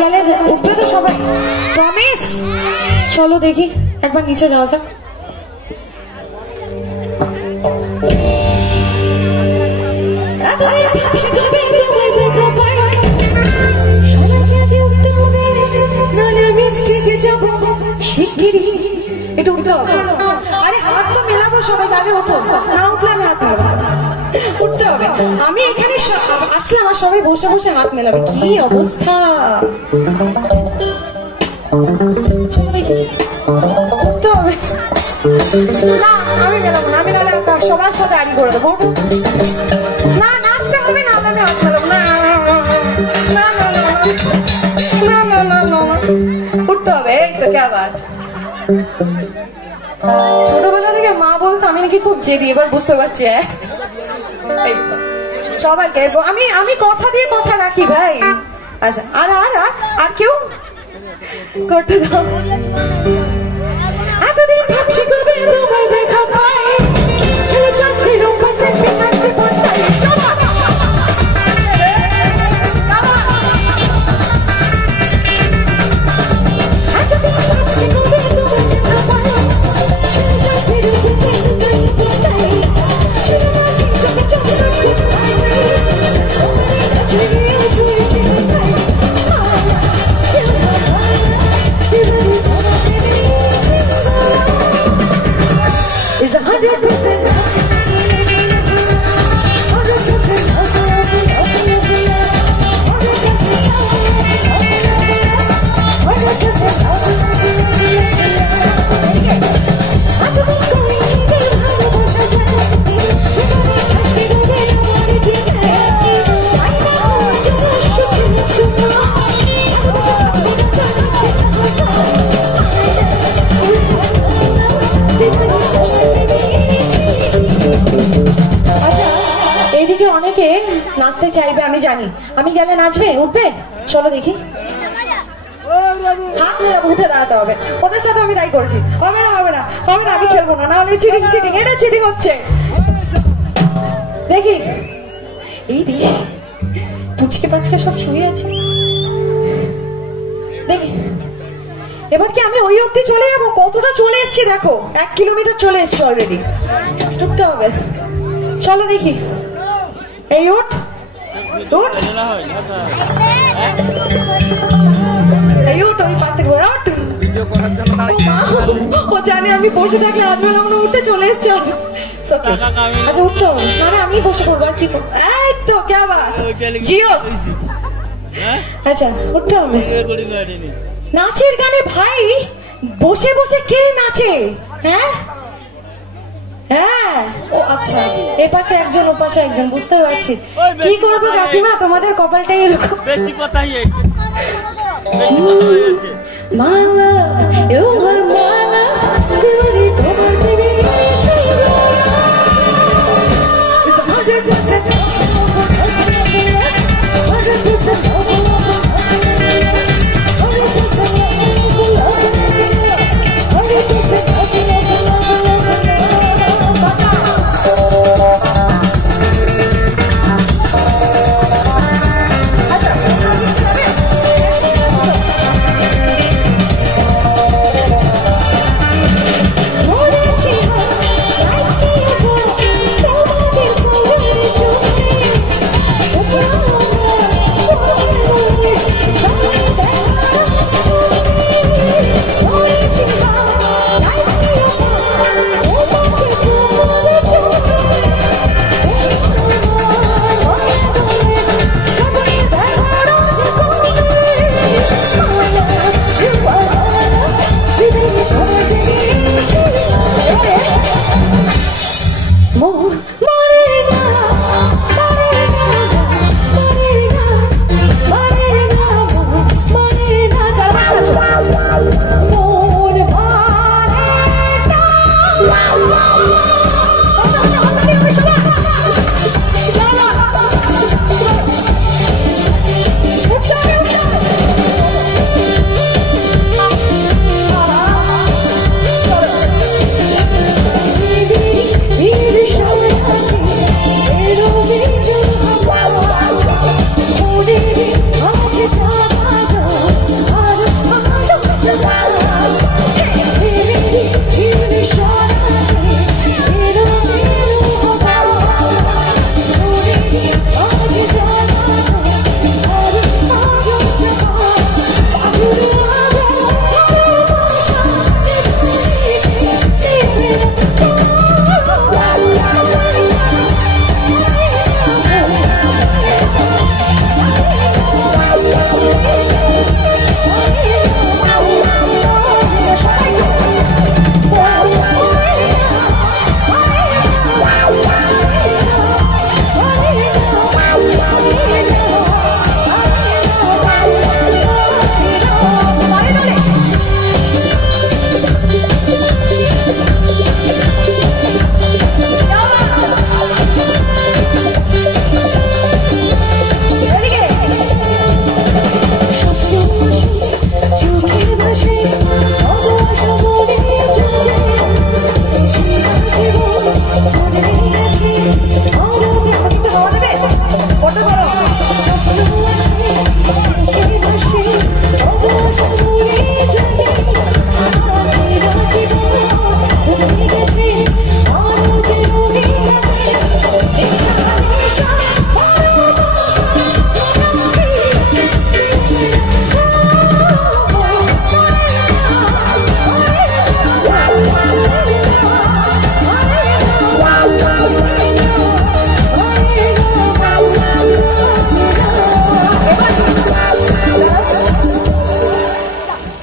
গেলে উঠবে তো সবাই, প্রমিস? চলো দেখি একবার নিচে যাওয়া যাক। একটু উঠতে হবে। আরে হাত তো মেলাবো সবাই, আগে ওঠো, না উঠলে আমি হাত মেলাবো। উঠতে হবে। আমি এখানে আসলাম আর সবাই বসে বসে হাত মেলাবে, কি অবস্থা। চলো দেখি, উঠতে হবে। না আমি মেলাবো না, আমি নাহলে সবার সাথে আড়ি করে দেবো। না নাচতে হবে না, আমি হাত মেলাবো না। না না না না না না না, উঠতে হবে। এই তো কে আবার ছোটবেলা থেকে মা বলতো আমি নাকি খুব জেদি, এবার বুঝতে পারছি। সবাইকে আমি কথা দিয়ে কথা রাখি ভাই। আচ্ছা আর আর আর কেউ করতে দাও। এতদিন ভাবছি করবে তোমায় দেখা পাই, অনেকে নাচতে চাইবে আমি জানি, আমি গেলে নাচবে, উঠবে? চলো দেখি। হাত মেলাবো, উঠে দাঁড়াতে হবে। ওদের সাথে আমি তাই করছি। হবে না হবে না হবে না, আমি খেলবো না, নাহলে চিটিং চিটিং, এটা চিটিং হচ্ছে। দেখি এই দিকে পুচকে পাচকে সব শুয়ে আছে, দেখি এবার কি আমি ওই অব্দি চলে যাবো? কতটা চলে এসছি দেখো, 1 কিলোমিটার চলে এসছি অলরেডি, উঠতে হবে। চলো দেখি। এই উঠ উঠ, এই উঠ, ওই পাশে উঠ। ও জানে আমি বসে থাকলে আধ বেলা মনে উঠতে চলে এসছি। আচ্ছা উঠতে হবে, না আমি বসে পড়বো। আর কি করবো? এই তো কে আবার জিও। আচ্ছা উঠতে হবে। নাচের গানে ভাই বসে বসে কে নাচে? হ্যাঁ হ্যাঁ, ও আচ্ছা, এ পাশে একজন ও পাশে একজন, বুঝতে পারছি। কি করবো কাকিমা, তোমাদের কপালটাই এরকম। বেশি কথাই মালা মালা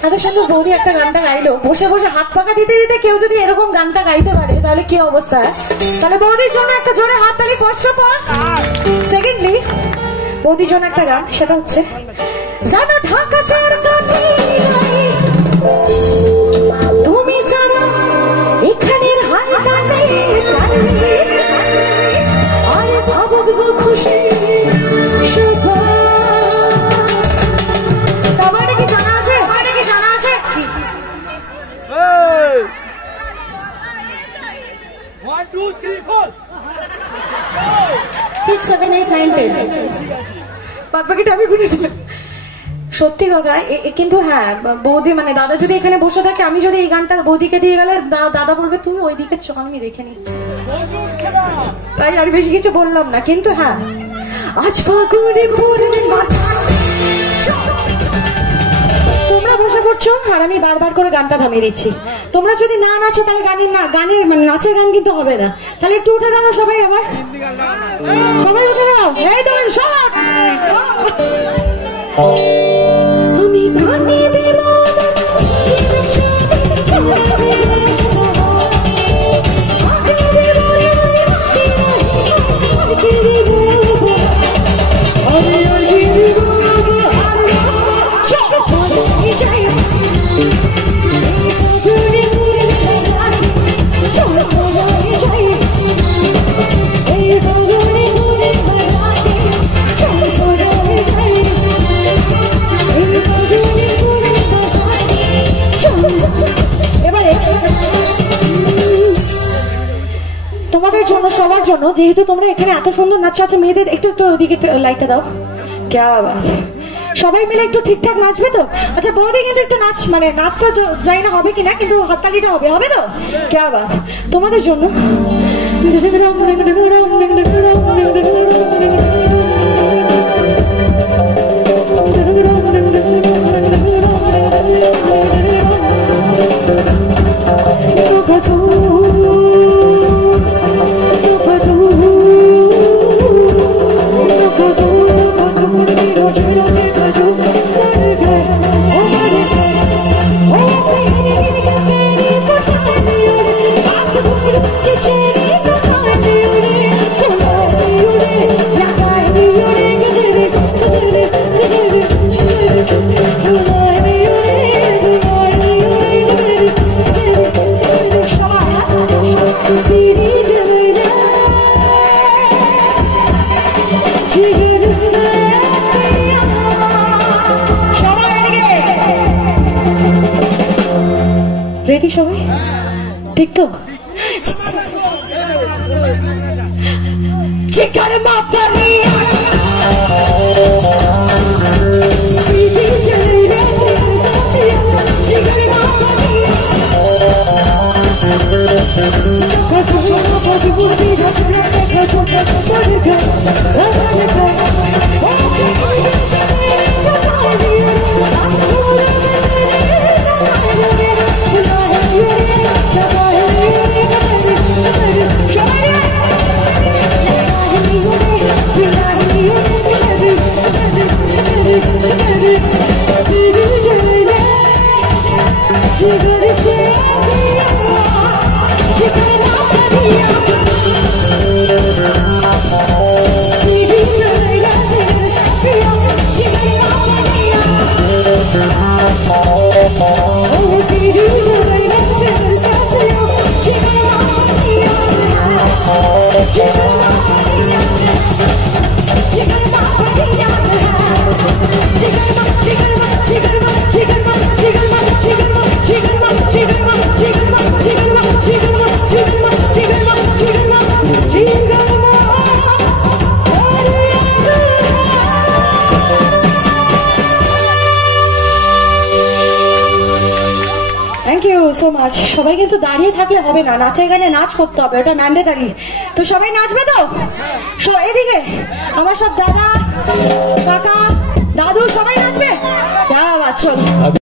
এত সুন্দর বৌদি একটা গানটা গাইলো, বসে বসে হাত পাকা দিতে দিতে কেউ যদি এরকম গানটা গাইতে পারে তাহলে কি অবস্থা? তাহলে বৌদির জন্য একটা জোরে হাত তালি ফার্স্ট অফ অল। সেকেন্ডলি বৌদির জন্য একটা গান, সেটা হচ্ছে জানা ঢাকা তুমি সারা এখানের হালটা আর ভাবুক যে খুশি সত্যি কথা। কিন্তু হ্যাঁ বৌদি মানে দাদা যদি এখানে বসে থাকে, আমি যদি এই গানটা বৌদিকে দিয়ে গেলে দাদা বলবে তুমি ওইদিকে চ, আমি দেখে নিচ্ছি, তাই আর বেশি কিছু বললাম না। কিন্তু হ্যাঁ আজ ফাগুনে তোমরা বসে পড়ছো আর আমি বারবার করে গানটা থামিয়ে দিচ্ছি। তোমরা যদি না নাচো তাহলে গানের মানে নাচের গান কিন্তু হবে না। তাহলে একটু উঠে দাও সবাই, আবার সবাই উঠে দাও। এই দেবেন সব আমি গানে দেব তোমাদের জন্য, সবার জন্য, যেহেতু তোমরা এখানে এত সুন্দর নাচ আছে, মেয়েদের একটু একটু ওদিকে লাইটটা দাও। ক্যা বাত, সবাই মিলে একটু ঠিকঠাক নাচবে তো? আচ্ছা বৌদি কিন্তু একটু নাচ, মানে নাচটা যাই না হবে কিনা, কিন্তু হাততালিটা হবে, হবে তো? ক্যা বাত, তোমাদের জন্য। রেডি সবাই? ঠিক তো? চিকার মাপারিয়া সো মাচ। সবাই কিন্তু দাঁড়িয়ে থাকলে হবে না, নাচের গানে নাচ করতে হবে, ওটা ম্যান্ডেটারি। তো সবাই নাচবে তো? এদিকে আমার সব দাদা কাকা দাদু সবাই নাচবে। চল।